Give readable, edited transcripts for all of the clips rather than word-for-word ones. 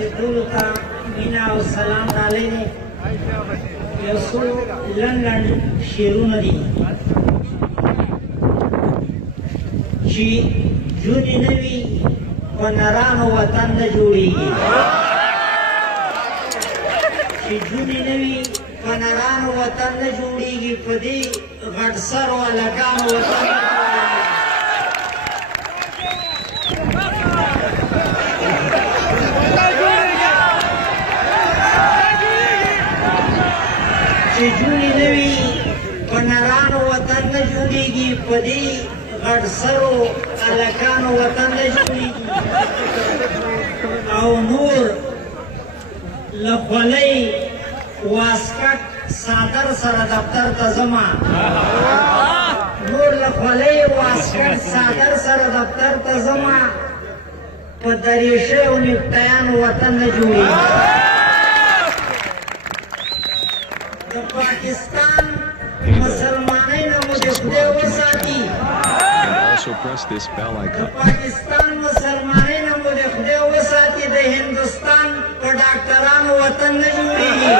رسیدولو ته مینه او سلام ډالۍ دی. یو څو لنډ لنډ شعرونه دي چې جونې نه وي په نرانو وطن نه جوړېږي، چې جونې نه وي په نرانو وطن نه جوړېږي، په دې غټ سرو هلکانو وطن نه جوړېږي. چې جونې نه وي په نرانو وطن نه جوړېږي، په دې غټ سرو هلکانو وطن نه جوړېږي. او نور له خولۍ واسکټ څادر سره دفتر ته ځمه، نور له خولۍ واسکټ څادر سره دفتر ته ځمه، په دریشۍ او نیکټایانو وطن نه جوړېږي. د پاکستان مسلمانۍ نه مو د خدای وساتي، د پاکستان مسلمانۍ نه مو د خدای وساتي، د هندوستان په ډاکټرانو وطن نه جوړېږي.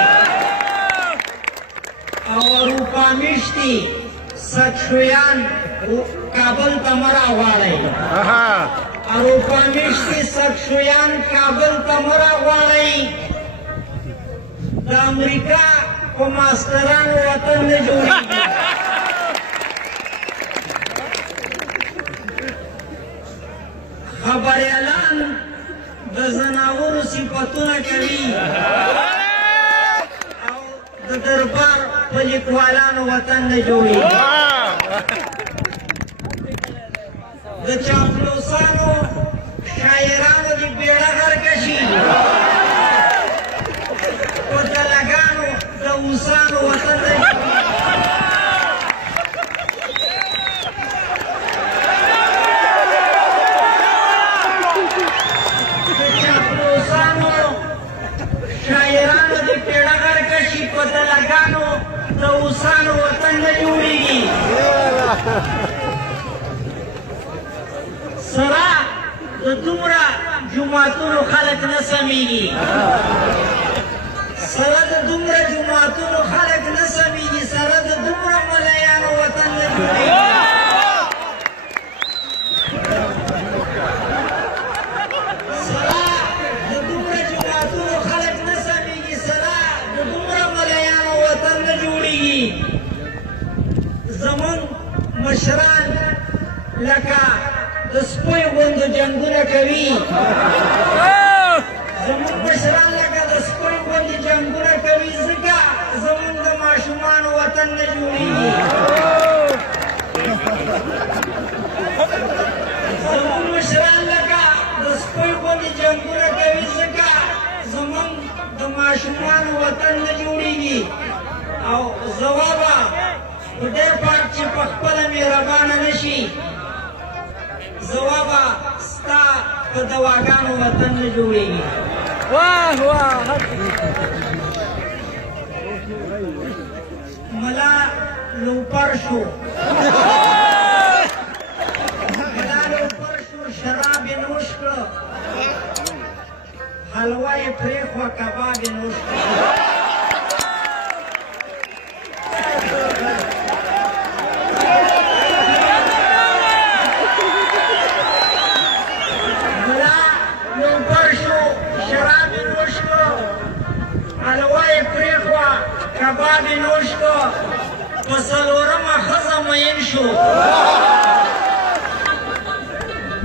او اروپا میشتي سکشویان کابل ته مه راغواړئ، اروپا میشتي سکشویان کابل ته مه راغواړئ. د امریکا په ماسټرانو وطن نه جوړېږي. خبریالان د زناورو صفتونه کوي او د دربار په لیکوالانو وطن نه جوړېږي. د چاپلوسانو شاعرانو دې بیړه غرقه شي، په دلګانو د اوسانو وطن نه جوړېږي. شاعرانو دې پیړه غرقه شي، په دلګانو د اوسانو وطن نه جوړېږي. سره د دومره جوماتونو خلک نه سمیږي، سره د دومره جوماتونو خلک نه سمیږي، سره د دومره ملایانو وطن نه جوړېږي. زمون مشران لکه د سپیو غوندو جنګونه کوي، زمون مشران لکه د سپیو غوندې جنګونه کوي، ځکه زمون د ماشومانو وطن نه جوړېږي. زمون مشران لکه د سپیو غوندې جنګونه کوي، ځکه زمون د ماشومانو وطن نه جوړېږي. او ځوابه خدای پاک چې په خپله مهربانه نه شي، ځوابه ستا په دواګانو وطن نه جوړېږي. واه واه ملا لوپر شو، ملا لوپر شو، شراب یې نوش کړه، حلوا یې پرېښوه، کباب یې نوش کړه. کباب یې نوش کړه، په څلورمه ښځه مین شو،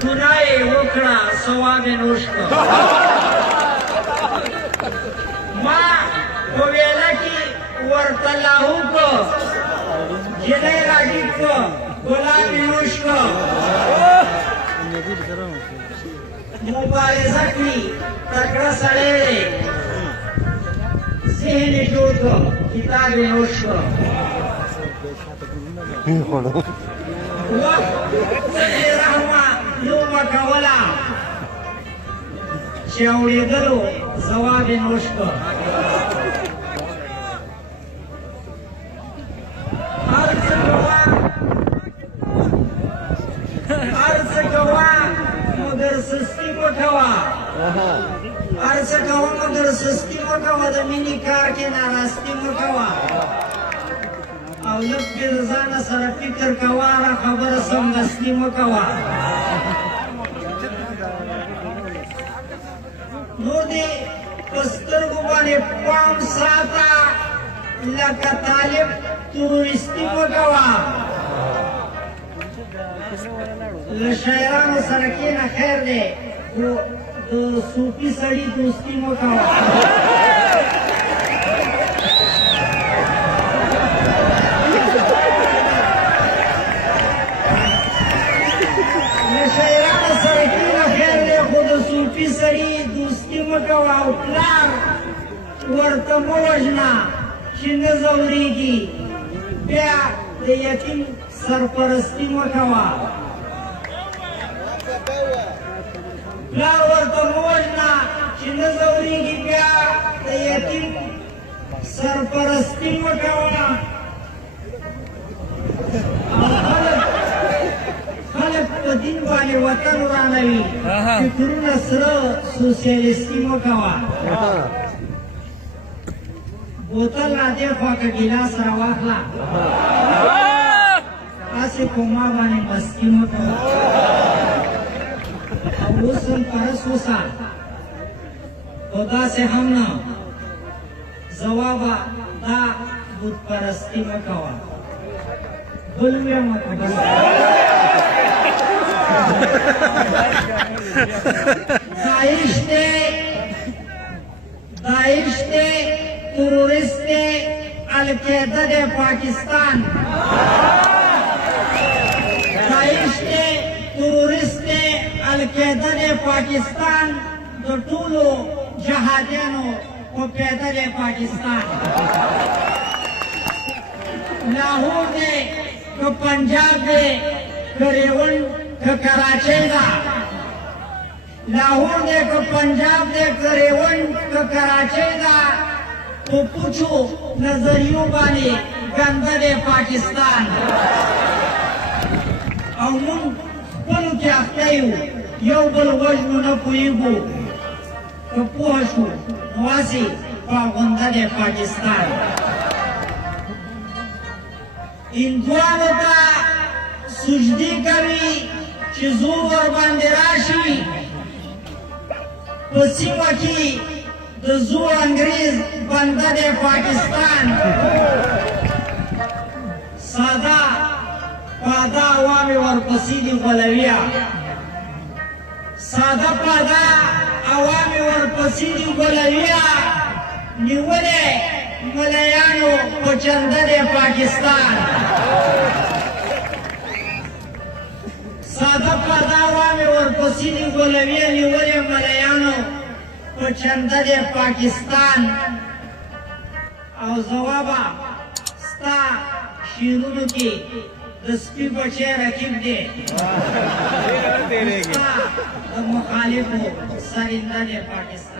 ګناه یې وکړه، ثواب یې نوش کړه. ما په ویله کې ورته لاهو کړه، جنۍ راډیب کړه، ګلاب یې نوش کړه. مبارزه کړي تکړه سړی دی، ذهن یې جوړ کړه، کتاب یې نوش کړه. وخت څخه رحمه لوبه کوله، چې اورېدلو ځواب یې نوش کړه. هر څه کوه مګر سستي مه کوه، هر څه کوه مګر سستي مه کوه د مینې کار کې ناراستي مه کوه او لږ پرې د ځانه سره فکر کوه هره خبره سمدستي مه کوه نور دې په سترګو باندې پام ساته لکه طالب تروریستي مه کوه له شاعرانو سره کښېنه خیر دی خو د صوفي سړي دوستي مه کوه صوفي سړي دوستي مه کوه او پلار ورته مه وژنه چې نه ځورېږي بیا د یتیم سرپرستي مه کوه پلار ورته مه وژنه چې نه ځورېږي بیا د یتیم سرپرستي مه کوه خلک په دین باندې وطن ورانوي فکرونه سره سوسیالیستي مه کوه بوتل را دې خوا که ګیلاس را واخله هسې په ما باندې مستي مه کوه او اوس هم پرس اوسه خو داسې هم نه ځوابه دا بت پرستي مه کوه بل ویم که بس داعش دے ٹیرورسٹ دے القاعدہ دے پاکستان داعش دے ٹیرورسٹ دے القاعدہ دے پاکستان دو ټولو جهادیانو په پیدا دے پاکستان لاہور دے که پنجاب دے که ریون که کراچی دا لاہور دے که پنجاب دے که ریون که کراچی دا په پوچو نظریو باندې ګنده دی پاکستان او موږ خپلو کې اخته یو یو بل وژنو نه پوهېږو که پوه شو نو هسې پاغونده دی پاکستان هندوانو ته سجدی کوي چې زور ورباندې راشي په سیمه کې د زور انګریز بنده دی پاکستان ساده پاده عوامې ورپسې دي غولویه ساده پاده عوامې ورپسې دي غولویه نیولې ملیانو په چنده دی پاکستان ساده پاده عوامې ورپسې دي غولویه نیولې ملیانو په چنده دی پاکستان او ځوابه ستا شعرونو کې د سپي بچی رقیب دی ستا د مخالفو سرنده دی پاکستان